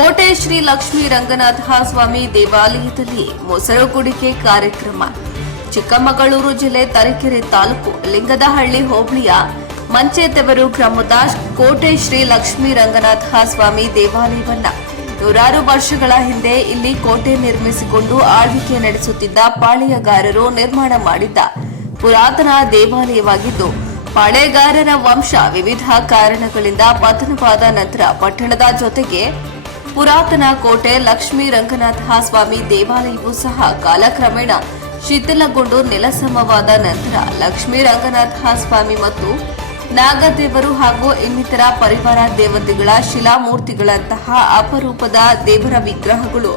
ಕೋಟೆ ಶ್ರೀ ಲಕ್ಷ್ಮೀ ರಂಗನಾಥ ಸ್ವಾಮಿ ದೇವಾಲಯದಲ್ಲಿ ಮೊಸರು ಕುಡಿಕೆ ಕಾರ್ಯಕ್ರಮ. ಚಿಕ್ಕಮಗಳೂರು ಜಿಲ್ಲೆ ತರೀಕೆರೆ ತಾಲೂಕು ಲಿಂಗದಹಳ್ಳಿ ಹೋಬಳಿಯ ಮಂಚೇತೆವರು ಗ್ರಾಮದ ಕೋಟೆ ಶ್ರೀ ಲಕ್ಷ್ಮೀ ರಂಗನಾಥ ಸ್ವಾಮಿ ದೇವಾಲಯವನ್ನ ನೂರಾರು ವರ್ಷಗಳ ಹಿಂದೆ ಇಲ್ಲಿ ಕೋಟೆ ನಿರ್ಮಿಸಿಕೊಂಡು ಆಳ್ವಿಕೆ ನಡೆಸುತ್ತಿದ್ದ ಪಾಳೆಯಗಾರರು ನಿರ್ಮಾಣ ಮಾಡಿದ್ದ ಪುರಾತನ ದೇವಾಲಯವಾಗಿದ್ದು ಪಾಳೆಗಾರರ ವಂಶ ವಿವಿಧ ಕಾರಣಗಳಿಂದ ಪತನವಾದ ನಂತರ ಪಟ್ಟಣದ ಜೊತೆಗೆ ಪುರಾತನ ಕೋಟೆ ಲಕ್ಷ್ಮೀ ರಂಗನಾಥ ಸ್ವಾಮಿ ದೇವಾಲಯವೂ ಸಹ ಕಾಲಕ್ರಮೇಣ ಶಿಥಿಲಗೊಂಡು ನೆಲಸಮವಾದ ನಂತರ ಲಕ್ಷ್ಮೀ ರಂಗನಾಥ ಸ್ವಾಮಿ ಮತ್ತು ನಾಗದೇವರು ಹಾಗೂ ಇನ್ನಿತರ ಪರಿವಾರ ದೇವತೆಗಳ ಶಿಲಾಮೂರ್ತಿಗಳಂತಹ ಅಪರೂಪದ ದೇವರ ವಿಗ್ರಹಗಳು.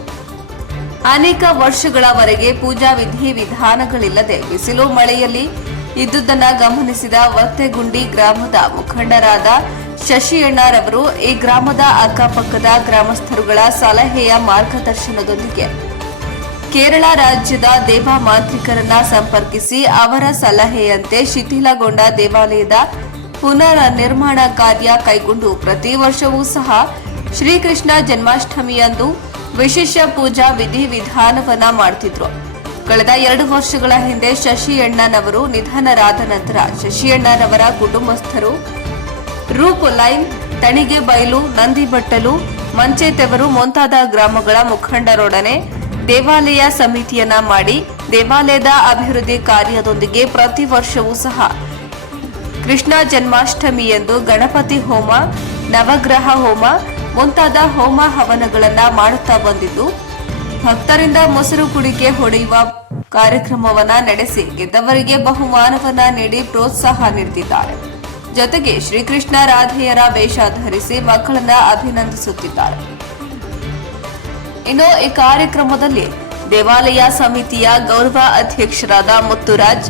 ಅನೇಕ ವರ್ಷಗಳವರೆಗೆ ಪೂಜಾ ವಿಧಿ ವಿಧಾನಗಳಿಲ್ಲದೆ ಬಿಸಿಲು ಮಳೆಯಲ್ಲಿ ಇದ್ದುದನ್ನು ಗಮನಿಸಿದ ವತ್ತೆಗುಂಡಿ ಗ್ರಾಮದ ಮುಖಂಡರಾದ ಶಶಿಯಣ್ಣರವರು ಈ ಗ್ರಾಮದ ಅಕ್ಕಪಕ್ಕದ ಗ್ರಾಮಸ್ಥರುಗಳ ಸಲಹೆಯ ಮಾರ್ಗದರ್ಶನದೊಂದಿಗೆ ಕೇರಳ ರಾಜ್ಯದ ದೇವ ಮಾಂತ್ರಿಕರನ್ನ ಸಂಪರ್ಕಿಸಿ ಅವರ ಸಲಹೆಯಂತೆ ಶಿಥಿಲಗೊಂಡ ದೇವಾಲಯದ ಪುನರ್ ನಿರ್ಮಾಣ ಕಾರ್ಯ ಕೈಗೊಂಡು ಪ್ರತಿ ವರ್ಷವೂ ಸಹ ಶ್ರೀಕೃಷ್ಣ ಜನ್ಮಾಷ್ಟಮಿಯಂದು ವಿಶೇಷ ಪೂಜಾ ವಿಧಿ ವಿಧಾನವನ್ನ ಮಾಡ್ತಿದ್ರು. ಕಳೆದ ಎರಡು ವರ್ಷಗಳ ಹಿಂದೆ ಶಶಿಯಣ್ಣನವರು ನಿಧನರಾದ ನಂತರ ಶಶಿಯಣ್ಣನವರ ಕುಟುಂಬಸ್ಥರು ರೂಪ್ ಲೈನ್ ತಣಿಗೆ ಬೈಲು ನಂದಿಬಟ್ಟಲು ಮಂಚೇತೆವರು ಮುಂತಾದ ಗ್ರಾಮಗಳ ಮುಖಂಡರೊಡನೆ ದೇವಾಲಯ ಸಮಿತಿಯನ್ನ ಮಾಡಿ ದೇವಾಲಯದ ಅಭಿವೃದ್ಧಿ ಕಾರ್ಯದೊಂದಿಗೆ ಪ್ರತಿ ವರ್ಷವೂ ಸಹ ಕೃಷ್ಣ ಜನ್ಮಾಷ್ಟಮಿಯಂದು ಗಣಪತಿ ಹೋಮ, ನವಗ್ರಹ ಹೋಮ ಮುಂತಾದ ಹೋಮ ಹವನಗಳನ್ನ ಮಾಡುತ್ತಾ ಬಂದಿದ್ದು, ಭಕ್ತರಿಂದ ಮೊಸರು ಕುಡಿಕೆ ಹೊಡೆಯುವ ಕಾರ್ಯಕ್ರಮವನ್ನ ನಡೆಸಿ ಗೆದ್ದವರಿಗೆ ಬಹುಮಾನವನ್ನ ನೀಡಿ ಪ್ರೋತ್ಸಾಹ ನೀಡುತ್ತಿದ್ದಾರೆ ಜೊತೆಗೆ ಶ್ರೀಕೃಷ್ಣ ರಾಧೆಯರ ವೇಷ ಧರಿಸಿ ಮಕ್ಕಳನ್ನ ಅಭಿನಂದಿಸುತ್ತಿದ್ದಾರೆ. ಇನ್ನು ಈ ಕಾರ್ಯಕ್ರಮದಲ್ಲಿ ದೇವಾಲಯ ಸಮಿತಿಯ ಗೌರವ ಅಧ್ಯಕ್ಷರಾದ ಮುತ್ತುರಾಜ್,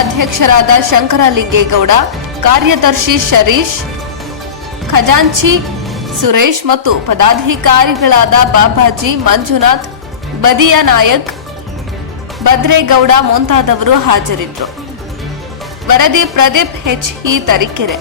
ಅಧ್ಯಕ್ಷರಾದ ಶಂಕರಲಿಂಗೇಗೌಡ, ಕಾರ್ಯದರ್ಶಿ ಶರೀಶ್, ಖಜಾಂಚಿ ಸುರೇಶ್ ಮತ್ತು ಪದಾಧಿಕಾರಿಗಳಾದ ಬಾಬಾಜಿ ಮಂಜುನಾಥ್, ಬದಿಯ ನಾಯಕ್ ಭದ್ರೇಗೌಡ ಮುಂತಾದವರು ಹಾಜರಿದ್ದರು. ವರದಿ ಪ್ರದೀಪ್ ಹೆಚ್ ಈ ತರೀಕೆರೆ.